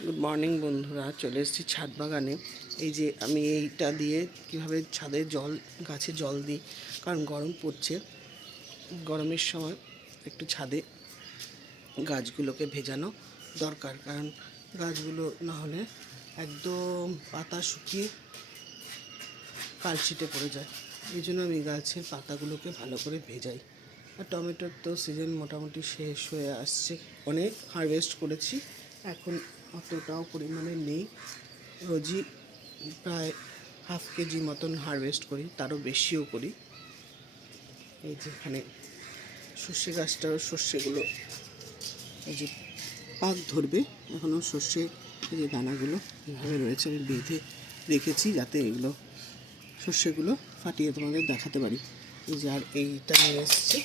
Good morning বন্ধুরা, চলে এসেছি ছাদ বাগানে। এই যে আমি এইটা দিয়ে কিভাবে ছাদে গাছে জল দিই, কারণ গরম পড়ছে। গরমের সময় একটু ছাদে গাছগুলোকে ভেজানো দরকার, কারণ গাছগুলো না হলে একদম পাতা শুকিয়ে কালচিটে পড়ে যায়। এই জন্য আমি গাছের পাতাগুলোকে ভালো করে ভেজাই। আর টমেটোর তো সিজন মোটামুটি শেষ হয়ে আসছে, অনেক হারভেস্ট করেছি, এখন অতটাও পরিমাণে নেই। রোজই প্রায় হাফ কেজি মতন হারভেস্ট করি, তারও বেশিও করি। এই যে এখানে সর্ষে গাছটাও, সর্ষেগুলো এই যে পাক ধরবে, এখনও সর্ষে এই যে দানাগুলো এভাবে রয়েছে, আমি বেঁধে রেখেছি যাতে এগুলো সর্ষেগুলো ফাটিয়ে তোমাদের দেখাতে পারি। এই যে আর এইটা নিয়ে এসছে,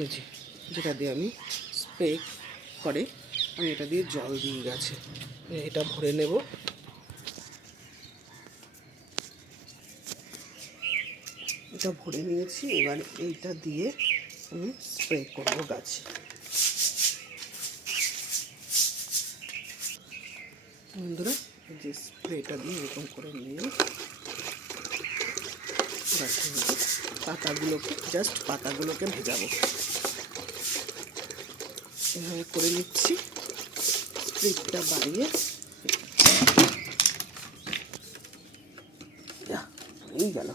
এই যে যেটা দিয়ে আমি স্প্রে করে আমি এটা দিয়ে জল দিয়ে গেছে, এটা ভরে নেব। এটা ভরে নিয়েছি, এবার এইটা দিয়ে আমি স্প্রে করবো গাছে। বন্ধুরা, এই যে স্প্রেটা দিয়ে এরকম করে নিয়ে গাছের পাতাগুলোকে পাতাগুলোকে ভেজাবো, এভাবে করে নিচ্ছি। স্প্রেটা বাড়িয়ে এই গেল।